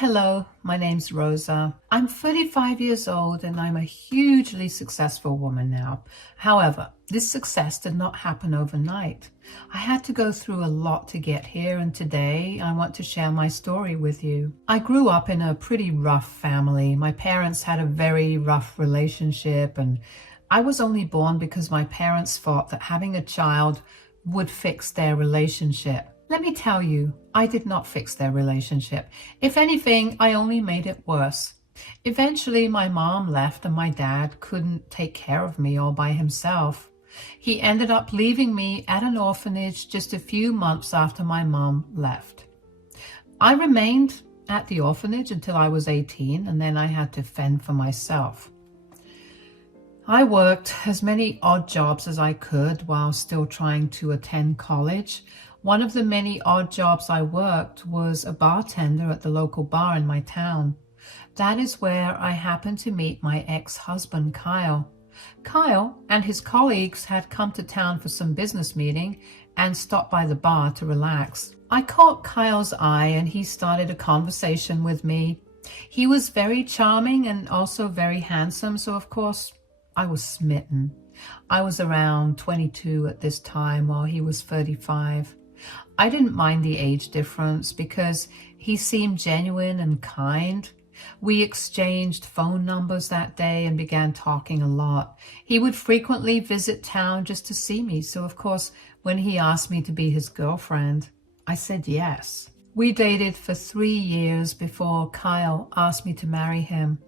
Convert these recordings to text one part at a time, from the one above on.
Hello, my name's Rosa. I'm 35 years old and I'm a hugely successful woman now. However, this success did not happen overnight. I had to go through a lot to get here, and today I want to share my story with you. I grew up in a pretty rough family. My parents had a very rough relationship, and I was only born because my parents thought that having a child would fix their relationship. Let me tell you, I did not fix their relationship. If anything, I only made it worse. Eventually, my mom left and my dad couldn't take care of me all by himself. He ended up leaving me at an orphanage just a few months after my mom left. I remained at the orphanage until I was 18, and then I had to fend for myself. I worked as many odd jobs as I could while still trying to attend college. One of the many odd jobs I worked was a bartender at the local bar in my town. That is where I happened to meet my ex-husband, Kyle. Kyle and his colleagues had come to town for some business meeting and stopped by the bar to relax. I caught Kyle's eye and he started a conversation with me. He was very charming and also very handsome, so of course I was smitten. I was around 22 at this time while he was 35. I didn't mind the age difference because he seemed genuine and kind. We exchanged phone numbers that day and began talking a lot. He would frequently visit town just to see me, so of course, when he asked me to be his girlfriend, I said yes. We dated for 3 years before Kyle asked me to marry him.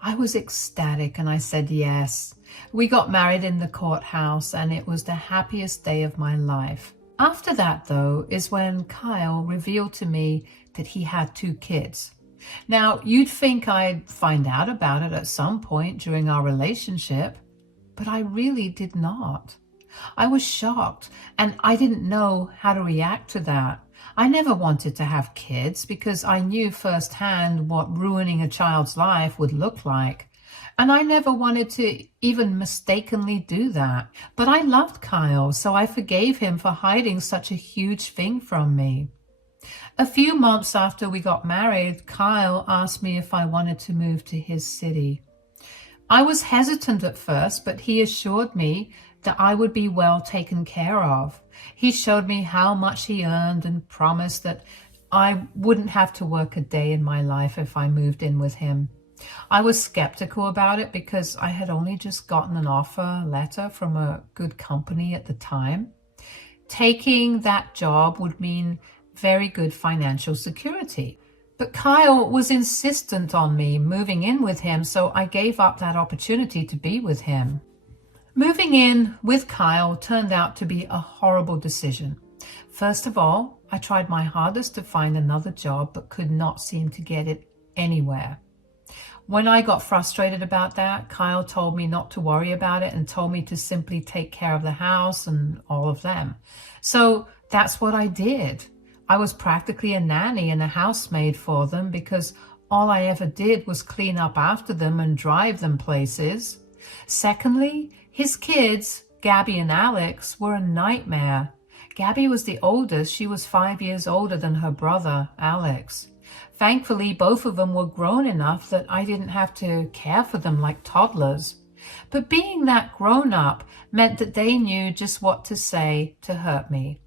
I was ecstatic and I said yes. We got married in the courthouse and it was the happiest day of my life. After that, though, is when Kyle revealed to me that he had 2 kids. Now, you'd think I'd find out about it at some point during our relationship, but I really did not. I was shocked and I didn't know how to react to that. I never wanted to have kids because I knew firsthand what ruining a child's life would look like. And I never wanted to even mistakenly do that. But I loved Kyle, so I forgave him for hiding such a huge thing from me. A few months after we got married, Kyle asked me if I wanted to move to his city. I was hesitant at first, but he assured me that I would be well taken care of. He showed me how much he earned and promised that I wouldn't have to work a day in my life if I moved in with him. I was skeptical about it because I had only just gotten an offer letter from a good company at the time. Taking that job would mean very good financial security. But Kyle was insistent on me moving in with him, so I gave up that opportunity to be with him. Moving in with Kyle turned out to be a horrible decision. First of all, I tried my hardest to find another job but could not seem to get it anywhere. When I got frustrated about that, Kyle told me not to worry about it and told me to simply take care of the house and all of them. So that's what I did. I was practically a nanny and a housemaid for them because all I ever did was clean up after them and drive them places. Secondly, his kids, Gabby and Alex, were a nightmare. Gabby was the oldest. She was 5 years older than her brother, Alex. Thankfully, both of them were grown enough that I didn't have to care for them like toddlers. But being that grown up meant that they knew just what to say to hurt me.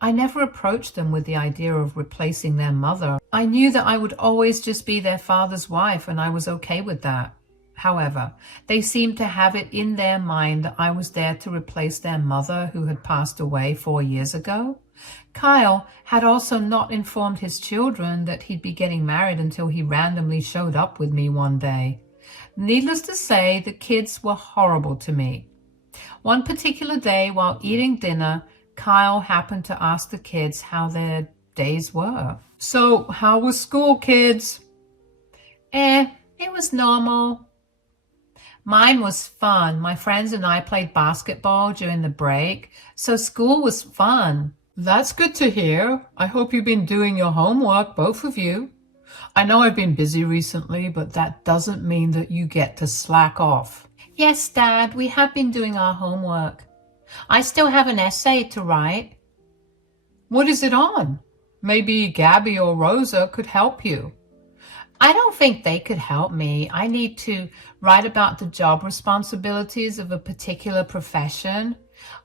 I never approached them with the idea of replacing their mother. I knew that I would always just be their father's wife, and I was okay with that. However, they seemed to have it in their mind that I was there to replace their mother who had passed away 4 years ago. Kyle had also not informed his children that he'd be getting married until he randomly showed up with me one day. Needless to say, the kids were horrible to me. One particular day while eating dinner, Kyle happened to ask the kids how their days were. "So, how was school, kids?" It was normal." "Mine was fun. My friends and I played basketball during the break, so school was fun." "That's good to hear. I hope you've been doing your homework, both of you. I know I've been busy recently, but that doesn't mean that you get to slack off." "Yes, Dad, we have been doing our homework. I still have an essay to write." "What is it on? Maybe Gabby or Rosa could help you." I don't think they could help me. I need to write about the job responsibilities of a particular profession.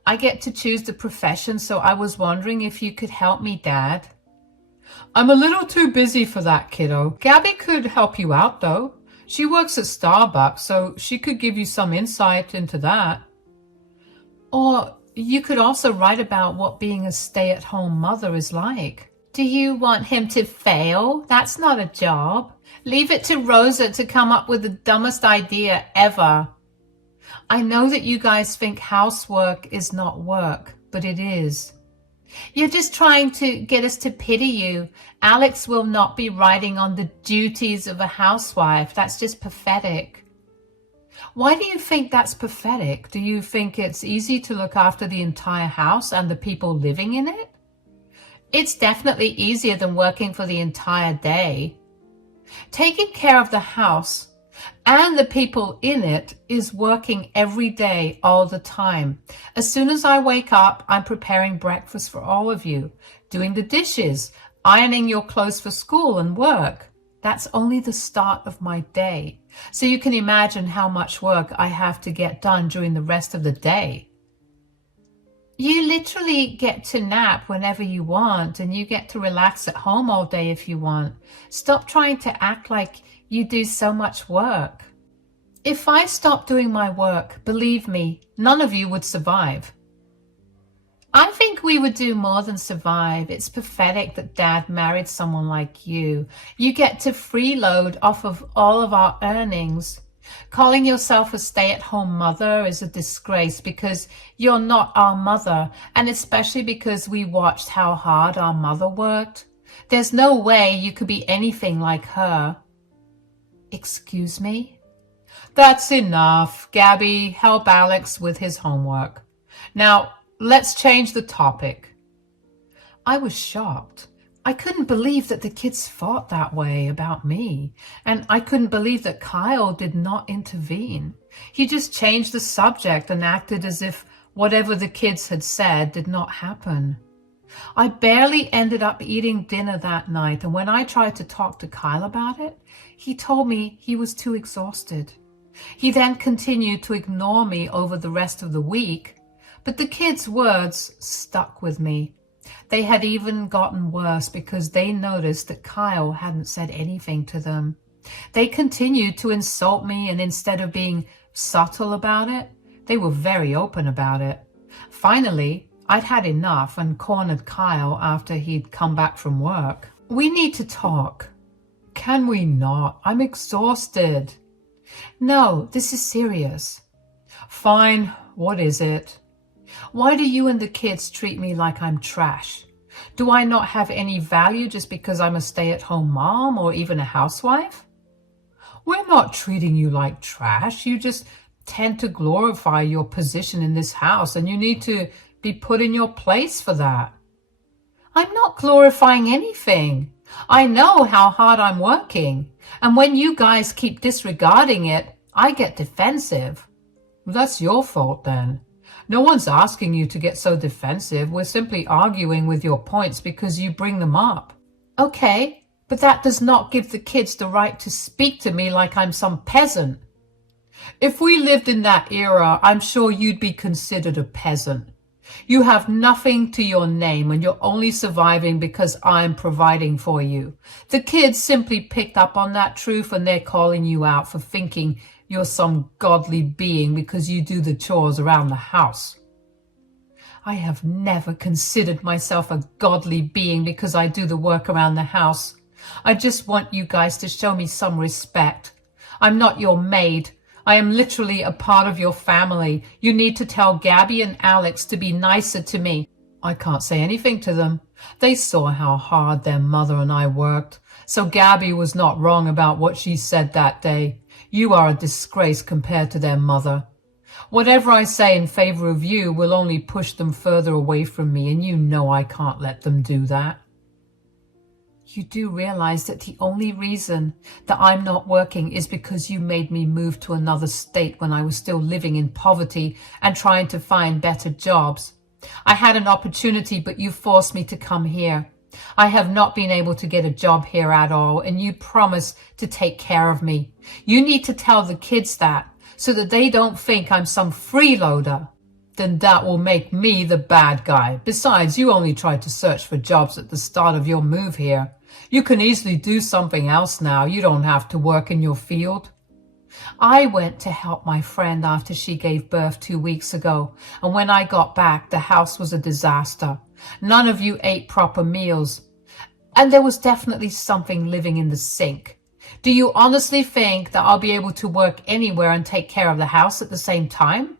I get to choose the profession, so I was wondering if you could help me, Dad. I'm a little too busy for that, kiddo. Gabby could help you out, though. She works at Starbucks, so she could give you some insight into that. Or you could also write about what being a stay-at-home mother is like. Do you want him to fail? That's not a job. Leave it to Rosa to come up with the dumbest idea ever. I know that you guys think housework is not work, but it is. You're just trying to get us to pity you. Alex will not be writing on the duties of a housewife. That's just pathetic. Why do you think that's pathetic? Do you think it's easy to look after the entire house and the people living in it? It's definitely easier than working for the entire day. Taking care of the house and the people in it is working every day, all the time. As soon as I wake up, I'm preparing breakfast for all of you, doing the dishes, ironing your clothes for school and work. That's only the start of my day. So you can imagine how much work I have to get done during the rest of the day. You literally get to nap whenever you want, and you get to relax at home all day if you want. Stop trying to act like you do so much work. If I stopped doing my work, believe me, none of you would survive. I think we would do more than survive. It's pathetic that Dad married someone like you. You get to freeload off of all of our earnings. Calling yourself a stay-at-home mother is a disgrace because you're not our mother, and especially because we watched how hard our mother worked. There's no way you could be anything like her. Excuse me? That's enough. Gabby, help Alex with his homework. Now, let's change the topic. I was shocked. I couldn't believe that the kids thought that way about me, and I couldn't believe that Kyle did not intervene. He just changed the subject and acted as if whatever the kids had said did not happen. I barely ended up eating dinner that night, and when I tried to talk to Kyle about it, he told me he was too exhausted. He then continued to ignore me over the rest of the week, but the kids' words stuck with me. They had even gotten worse because they noticed that Kyle hadn't said anything to them. They continued to insult me, and instead of being subtle about it, they were very open about it. Finally, I'd had enough and cornered Kyle after he'd come back from work. We need to talk. Can we not? I'm exhausted. No, this is serious. Fine, what is it? Why do you and the kids treat me like I'm trash? Do I not have any value just because I'm a stay-at-home mom or even a housewife? We're not treating you like trash. You just tend to glorify your position in this house, and you need to be put in your place for that. I'm not glorifying anything. I know how hard I'm working, and when you guys keep disregarding it, I get defensive. That's your fault then. No one's asking you to get so defensive. We're simply arguing with your points because you bring them up. Okay, but that does not give the kids the right to speak to me like I'm some peasant. If we lived in that era, I'm sure you'd be considered a peasant. You have nothing to your name, and you're only surviving because I'm providing for you. The kids simply picked up on that truth, and they're calling you out for thinking you're some godly being because you do the chores around the house. I have never considered myself a godly being because I do the work around the house. I just want you guys to show me some respect. I'm not your maid. I am literally a part of your family. You need to tell Gabby and Alex to be nicer to me. I can't say anything to them. They saw how hard their mother and I worked. So Gabby was not wrong about what she said that day. You are a disgrace compared to their mother. Whatever I say in favor of you will only push them further away from me, and you know I can't let them do that. You do realize that the only reason that I'm not working is because you made me move to another state when I was still living in poverty and trying to find better jobs. I had an opportunity, but you forced me to come here. I have not been able to get a job here at all, and you promised to take care of me. You need to tell the kids that, so that they don't think I'm some freeloader. Then that will make me the bad guy. Besides, you only tried to search for jobs at the start of your move here. You can easily do something else now. You don't have to work in your field. I went to help my friend after she gave birth 2 weeks ago, and when I got back, the house was a disaster. None of you ate proper meals, and there was definitely something living in the sink. Do you honestly think that I'll be able to work anywhere and take care of the house at the same time?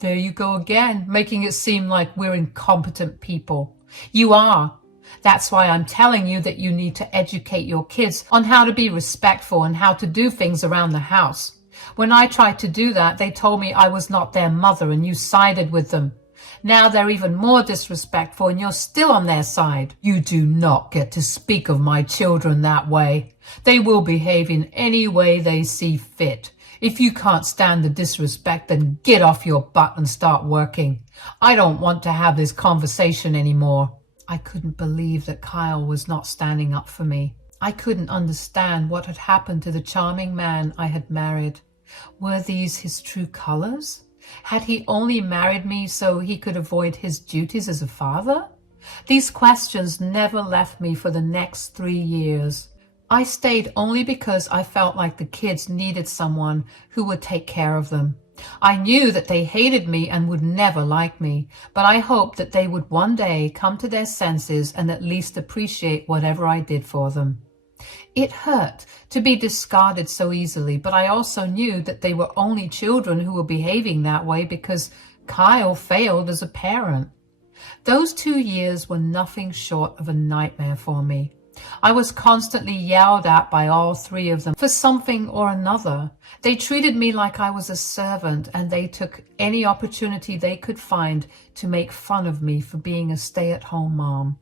There you go again, making it seem like we're incompetent people. You are. That's why I'm telling you that you need to educate your kids on how to be respectful and how to do things around the house. When I tried to do that, they told me I was not their mother and you sided with them. Now they're even more disrespectful and you're still on their side. You do not get to speak of my children that way. They will behave in any way they see fit. If you can't stand the disrespect, then get off your butt and start working. I don't want to have this conversation anymore. I couldn't believe that Kyle was not standing up for me. I couldn't understand what had happened to the charming man I had married. Were these his true colors? Had he only married me so he could avoid his duties as a father? These questions never left me for the next 3 years. I stayed only because I felt like the kids needed someone who would take care of them. I knew that they hated me and would never like me, but I hoped that they would one day come to their senses and at least appreciate whatever I did for them. It hurt to be discarded so easily, but I also knew that they were only children who were behaving that way because Kyle failed as a parent. Those 2 years were nothing short of a nightmare for me. I was constantly yelled at by all 3 of them for something or another. They treated me like I was a servant, and they took any opportunity they could find to make fun of me for being a stay-at-home mom.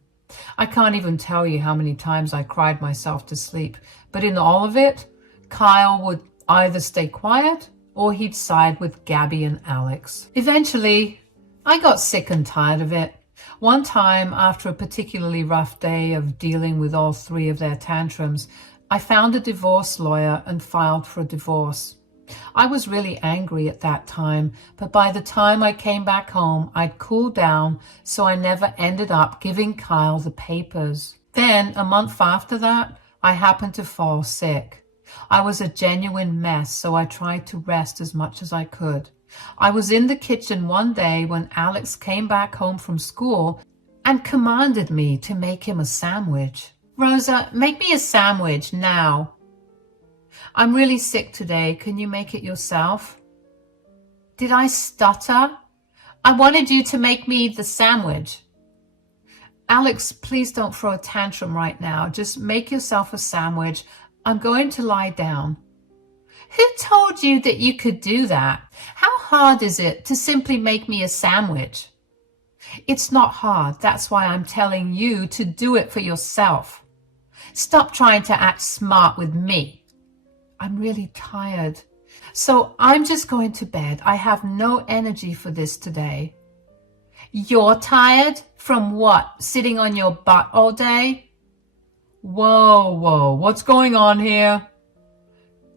I can't even tell you how many times I cried myself to sleep, but in all of it, Kyle would either stay quiet or he'd side with Gabby and Alex. Eventually, I got sick and tired of it. One time, after a particularly rough day of dealing with all 3 of their tantrums, I found a divorce lawyer and filed for a divorce. I was really angry at that time, but by the time I came back home, I'd cooled down, so I never ended up giving Kyle the papers. Then, a month after that, I happened to fall sick. I was a genuine mess, so I tried to rest as much as I could. I was in the kitchen one day when Alex came back home from school and commanded me to make him a sandwich. Rosa, make me a sandwich now. I'm really sick today. Can you make it yourself? Did I stutter? I wanted you to make me the sandwich. Alex, please don't throw a tantrum right now. Just make yourself a sandwich. I'm going to lie down. Who told you that you could do that? How hard is it to simply make me a sandwich? It's not hard. That's why I'm telling you to do it for yourself. Stop trying to act smart with me. I'm really tired. So I'm just going to bed. I have no energy for this today. You're tired? From what? Sitting on your butt all day? Whoa, what's going on here?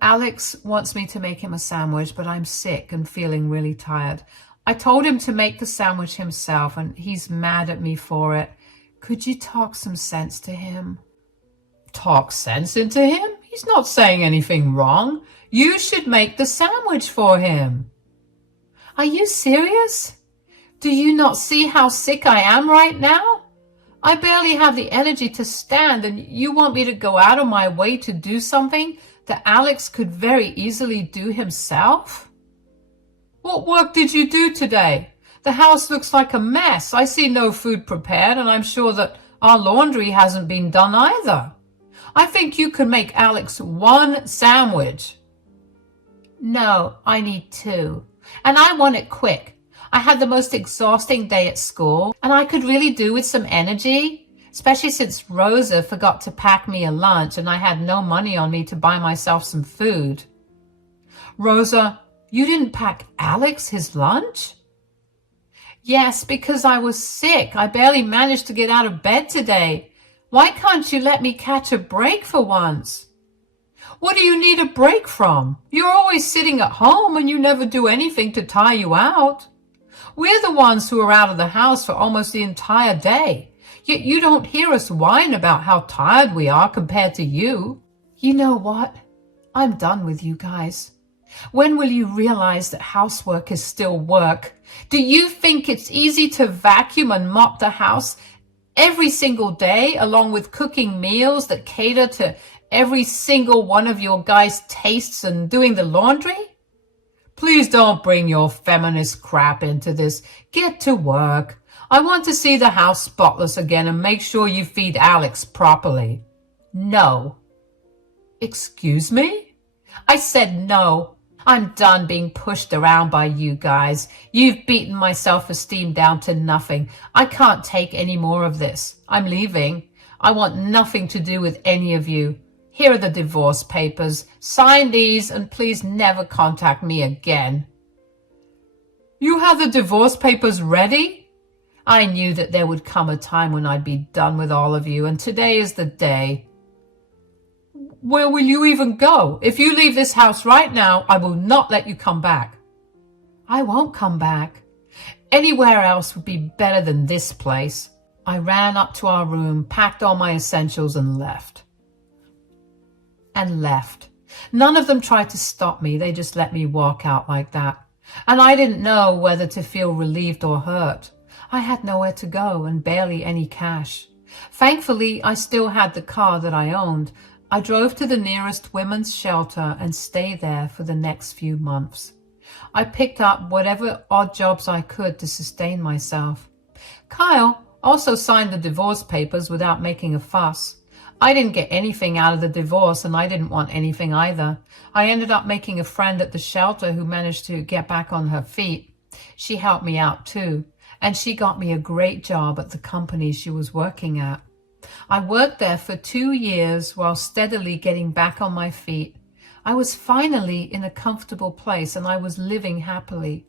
Alex wants me to make him a sandwich, but I'm sick and feeling really tired. I told him to make the sandwich himself, and he's mad at me for it. Could you talk some sense to him? Talk sense into him? He's not saying anything wrong. You should make the sandwich for him. Are you serious? Do you not see how sick I am right now? I barely have the energy to stand, and you want me to go out of my way to do something that Alex could very easily do himself? What work did you do today? The house looks like a mess. I see no food prepared, and I'm sure that our laundry hasn't been done either. I think you can make Alex 1 sandwich. No, I need 2. And I want it quick. I had the most exhausting day at school, and I could really do with some energy, especially since Rosa forgot to pack me a lunch and I had no money on me to buy myself some food. Rosa, you didn't pack Alex his lunch? Yes, because I was sick. I barely managed to get out of bed today. Why can't you let me catch a break for once? What do you need a break from? You're always sitting at home and you never do anything to tire you out. We're the ones who are out of the house for almost the entire day. Yet you don't hear us whine about how tired we are compared to you. You know what? I'm done with you guys. When will you realize that housework is still work? Do you think it's easy to vacuum and mop the house every single day, along with cooking meals that cater to every single one of your guys' tastes and doing the laundry? Please don't bring your feminist crap into this. Get to work. I want to see the house spotless again and make sure you feed Alex properly. No. Excuse me? I said no. I'm done being pushed around by you guys. You've beaten my self-esteem down to nothing. I can't take any more of this. I'm leaving. I want nothing to do with any of you. Here are the divorce papers. Sign these and please never contact me again. You have the divorce papers ready? I knew that there would come a time when I'd be done with all of you, and today is the day. Where will you even go? If you leave this house right now, I will not let you come back. I won't come back. Anywhere else would be better than this place. I ran up to our room, packed all my essentials, and left. None of them tried to stop me. They just let me walk out like that. And I didn't know whether to feel relieved or hurt. I had nowhere to go and barely any cash. Thankfully, I still had the car that I owned. I drove to the nearest women's shelter and stayed there for the next few months. I picked up whatever odd jobs I could to sustain myself. Kyle also signed the divorce papers without making a fuss. I didn't get anything out of the divorce and I didn't want anything either. I ended up making a friend at the shelter who managed to get back on her feet. She helped me out too, and she got me a great job at the company she was working at. I worked there for 2 years while steadily getting back on my feet. I was finally in a comfortable place and I was living happily.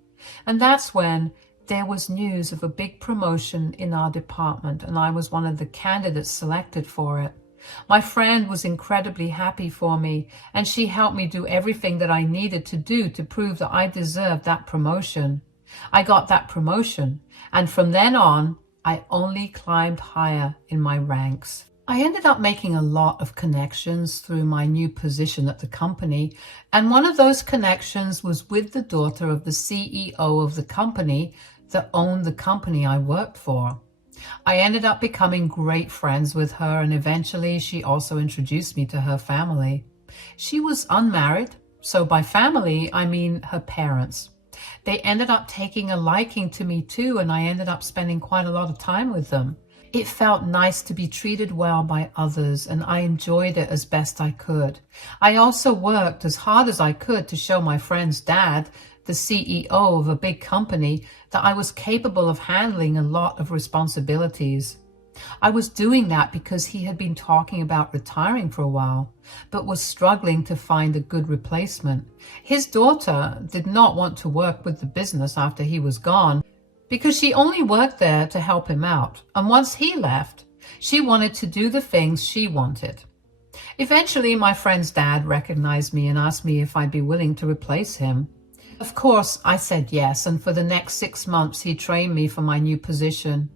And that's when there was news of a big promotion in our department, and I was one of the candidates selected for it. My friend was incredibly happy for me, and she helped me do everything that I needed to do to prove that I deserved that promotion. I got that promotion, and from then on, I only climbed higher in my ranks. I ended up making a lot of connections through my new position at the company, and one of those connections was with the daughter of the CEO of the company that owned the company I worked for. I ended up becoming great friends with her, and eventually she also introduced me to her family. She was unmarried, so by family, I mean her parents. They ended up taking a liking to me too, and I ended up spending quite a lot of time with them. It felt nice to be treated well by others, and I enjoyed it as best I could. I also worked as hard as I could to show my friend's dad, the CEO of a big company, that I was capable of handling a lot of responsibilities. I was doing that because he had been talking about retiring for a while, but was struggling to find a good replacement. His daughter did not want to work with the business after he was gone because she only worked there to help him out. And once he left, she wanted to do the things she wanted. Eventually, my friend's dad recognized me and asked me if I'd be willing to replace him. Of course, I said yes, and for the next 6 months, he trained me for my new position.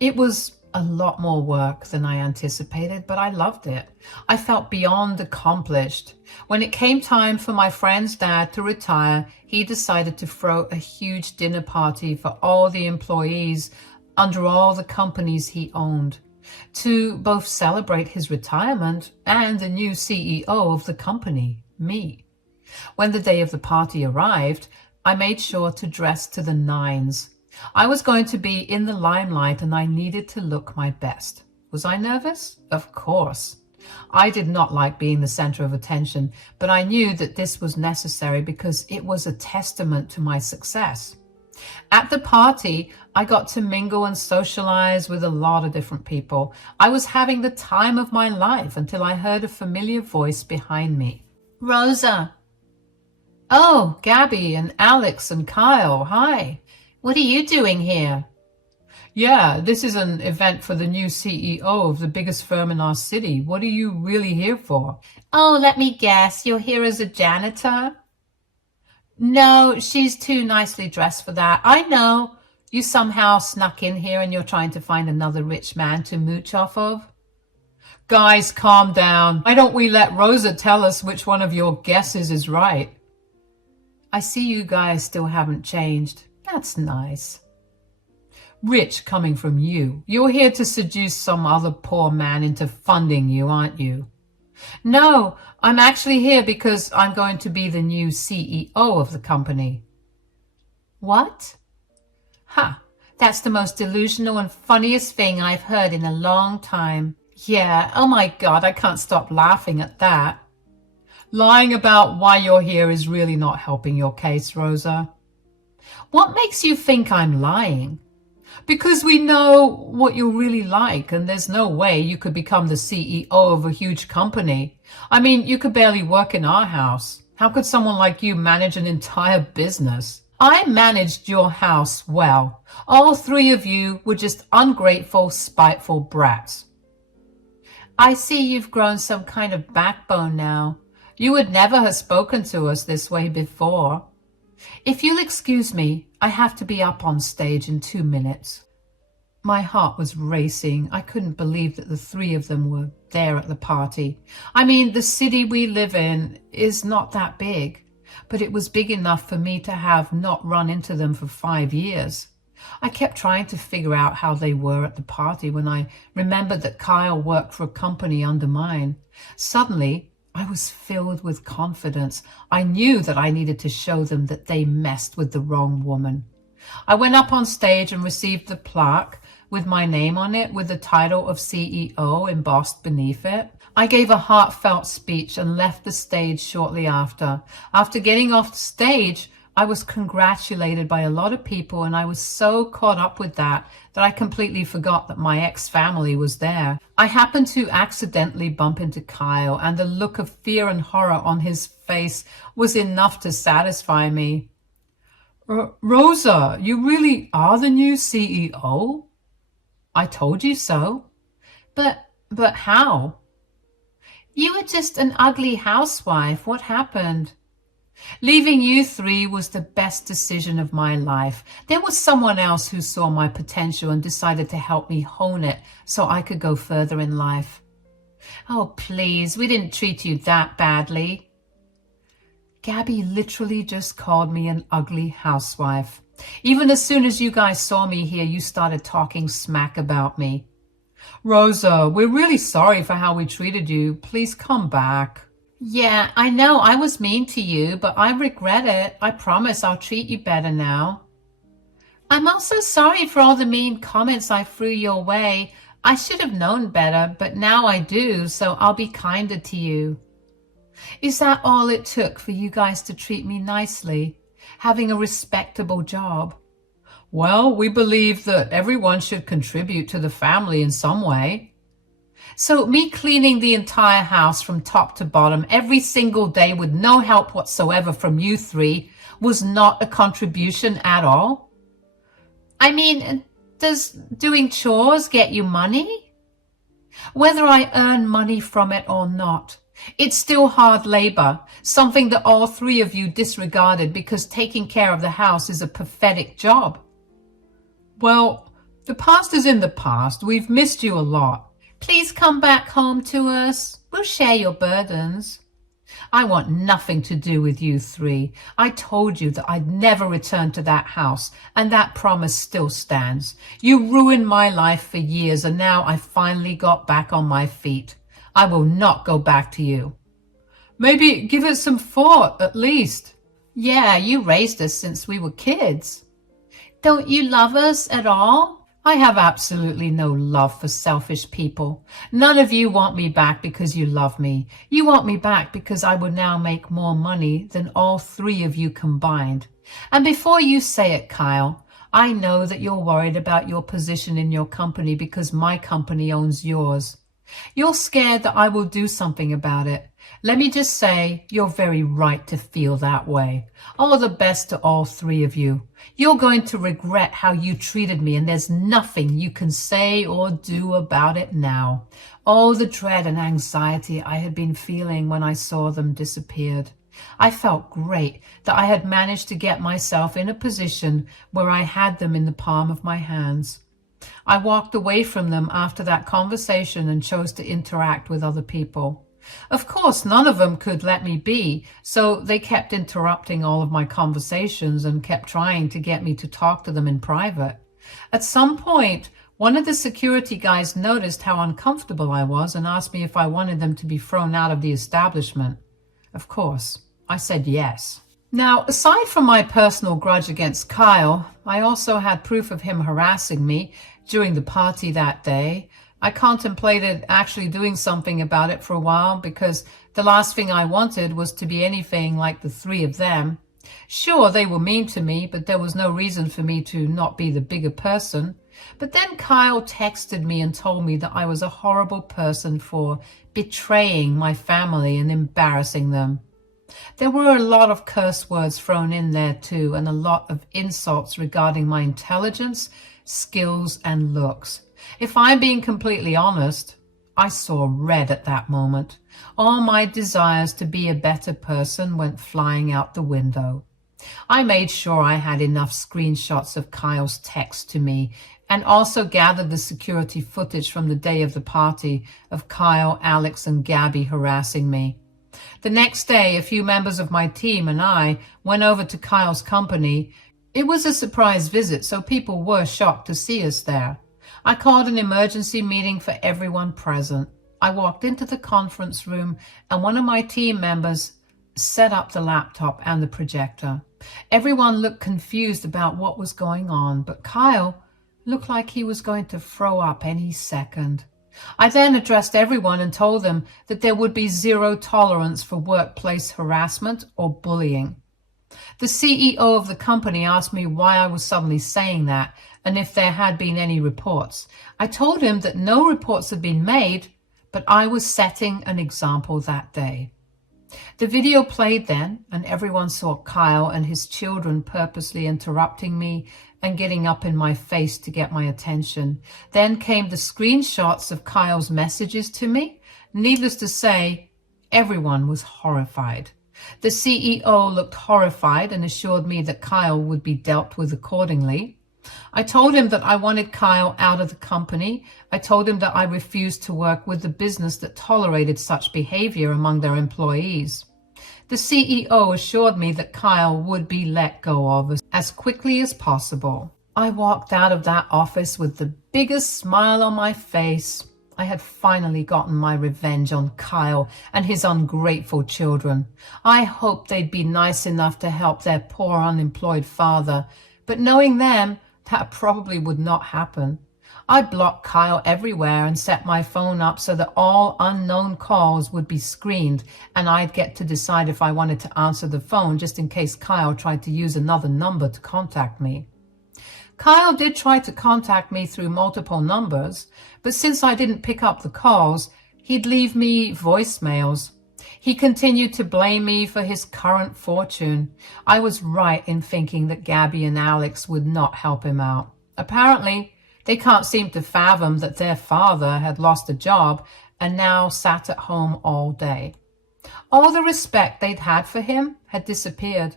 It was a lot more work than I anticipated, but I loved it. I felt beyond accomplished. When it came time for my friend's dad to retire, he decided to throw a huge dinner party for all the employees under all the companies he owned, to both celebrate his retirement and the new CEO of the company, me. When the day of the party arrived, I made sure to dress to the nines. I was going to be in the limelight and I needed to look my best. Was I nervous? Of course. I did not like being the center of attention, but I knew that this was necessary because it was a testament to my success. At the party, I got to mingle and socialize with a lot of different people. I was having the time of my life until I heard a familiar voice behind me. Rosa. Oh, Gabby and Alex and Kyle, hi. What are you doing here? Yeah, this is an event for the new CEO of the biggest firm in our city. What are you really here for? Oh, let me guess. You're here as a janitor? No, she's too nicely dressed for that. I know. You somehow snuck in here and you're trying to find another rich man to mooch off of. Guys, calm down. Why don't we let Rosa tell us which one of your guesses is right? I see you guys still haven't changed. That's nice. Rich coming from you. You're here to seduce some other poor man into funding you, aren't you? No, I'm actually here because I'm going to be the new CEO of the company. What? Ha! That's the most delusional and funniest thing I've heard in a long time. Yeah, oh my God, I can't stop laughing at that. Lying about why you're here is really not helping your case, Rosa. What makes you think I'm lying? Because we know what you're really like, and there's no way you could become the CEO of a huge company. I mean, you could barely work in our house. How could someone like you manage an entire business? I managed your house well. All three of you were just ungrateful, spiteful brats. I see you've grown some kind of backbone now. You would never have spoken to us this way before. If you'll excuse me, I have to be up on stage in 2 minutes. My heart was racing. I couldn't believe that the three of them were there at the party. I mean, the city we live in is not that big, but it was big enough for me to have not run into them for 5 years. I kept trying to figure out how they were at the party when I remembered that Kyle worked for a company under mine. Suddenly, I was filled with confidence. I knew that I needed to show them that they messed with the wrong woman. I went up on stage and received the plaque with my name on it with the title of CEO embossed beneath it. I gave a heartfelt speech and left the stage shortly after. After getting off the stage, I was congratulated by a lot of people, and I was so caught up with that I completely forgot that my ex-family was there. I happened to accidentally bump into Kyle, and the look of fear and horror on his face was enough to satisfy me. Rosa, you really are the new CEO? I told you so. But how? You were just an ugly housewife. What happened? Leaving you three was the best decision of my life. There was someone else who saw my potential and decided to help me hone it so I could go further in life. Oh, please, we didn't treat you that badly. Gabby literally just called me an ugly housewife. Even as soon as you guys saw me here, you started talking smack about me. Rosa, we're really sorry for how we treated you. Please come back. Yeah, I know I was mean to you, but I regret it. I promise I'll treat you better now. I'm also sorry for all the mean comments I threw your way. I should have known better, but now I do, so I'll be kinder to you. Is that all it took for you guys to treat me nicely? Having a respectable job? Well, we believe that everyone should contribute to the family in some way. So me cleaning the entire house from top to bottom every single day with no help whatsoever from you three was not a contribution at all? I mean, does doing chores get you money? Whether I earn money from it or not, it's still hard labor, something that all three of you disregarded because taking care of the house is a pathetic job. Well, the past is in the past. We've missed you a lot. Please come back home to us. We'll share your burdens. I want nothing to do with you three. I told you that I'd never return to that house, and that promise still stands. You ruined my life for years, and now I finally got back on my feet. I will not go back to you. Maybe give it some thought, at least. Yeah, you raised us since we were kids. Don't you love us at all? I have absolutely no love for selfish people. None of you want me back because you love me. You want me back because I would now make more money than all three of you combined. And before you say it, Kyle, I know that you're worried about your position in your company because my company owns yours. You're scared that I will do something about it. Let me just say, you're very right to feel that way. All the best to all three of you. You're going to regret how you treated me, and there's nothing you can say or do about it now. All the dread and anxiety I had been feeling when I saw them disappeared. I felt great that I had managed to get myself in a position where I had them in the palm of my hands. I walked away from them after that conversation and chose to interact with other people. Of course, none of them could let me be, so they kept interrupting all of my conversations and kept trying to get me to talk to them in private. At some point, one of the security guys noticed how uncomfortable I was and asked me if I wanted them to be thrown out of the establishment. Of course, I said yes. Now, aside from my personal grudge against Kyle, I also had proof of him harassing me during the party that day. I contemplated actually doing something about it for a while because the last thing I wanted was to be anything like the three of them. Sure, they were mean to me, but there was no reason for me to not be the bigger person. But then Kyle texted me and told me that I was a horrible person for betraying my family and embarrassing them. There were a lot of curse words thrown in there too, and a lot of insults regarding my intelligence, skills, and looks. If I'm being completely honest, I saw red at that moment. All my desires to be a better person went flying out the window. I made sure I had enough screenshots of Kyle's text to me and also gathered the security footage from the day of the party of Kyle, Alex, and Gabby harassing me. The next day, a few members of my team and I went over to Kyle's company. It was a surprise visit, so people were shocked to see us there. I called an emergency meeting for everyone present. I walked into the conference room and one of my team members set up the laptop and the projector. Everyone looked confused about what was going on, but Kyle looked like he was going to throw up any second. I then addressed everyone and told them that there would be zero tolerance for workplace harassment or bullying. The CEO of the company asked me why I was suddenly saying that and if there had been any reports. I told him that no reports had been made, but I was setting an example that day. The video played then, and everyone saw Kyle and his children purposely interrupting me and getting up in my face to get my attention. Then came the screenshots of Kyle's messages to me. Needless to say, everyone was horrified. The CEO looked horrified and assured me that Kyle would be dealt with accordingly. I told him that I wanted Kyle out of the company. I told him that I refused to work with the business that tolerated such behavior among their employees. The CEO assured me that Kyle would be let go of as quickly as possible. I walked out of that office with the biggest smile on my face. I had finally gotten my revenge on Kyle and his ungrateful children. I hoped they'd be nice enough to help their poor unemployed father, but knowing them, that probably would not happen. I blocked Kyle everywhere and set my phone up so that all unknown calls would be screened and I'd get to decide if I wanted to answer the phone just in case Kyle tried to use another number to contact me. Kyle did try to contact me through multiple numbers, but since I didn't pick up the calls, he'd leave me voicemails. He continued to blame me for his current fortune. I was right in thinking that Gabby and Alex would not help him out. Apparently, they can't seem to fathom that their father had lost a job and now sat at home all day. All the respect they'd had for him had disappeared.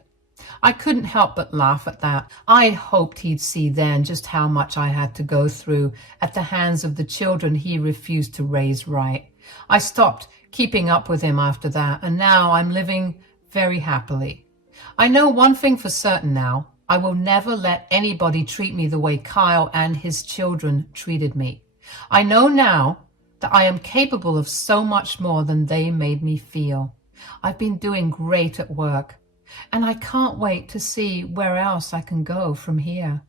I couldn't help but laugh at that. I hoped he'd see then just how much I had to go through at the hands of the children he refused to raise right. I stopped keeping up with him after that, and now I'm living very happily. I know one thing for certain now. I will never let anybody treat me the way Kyle and his children treated me. I know now that I am capable of so much more than they made me feel. I've been doing great at work, and I can't wait to see where else I can go from here.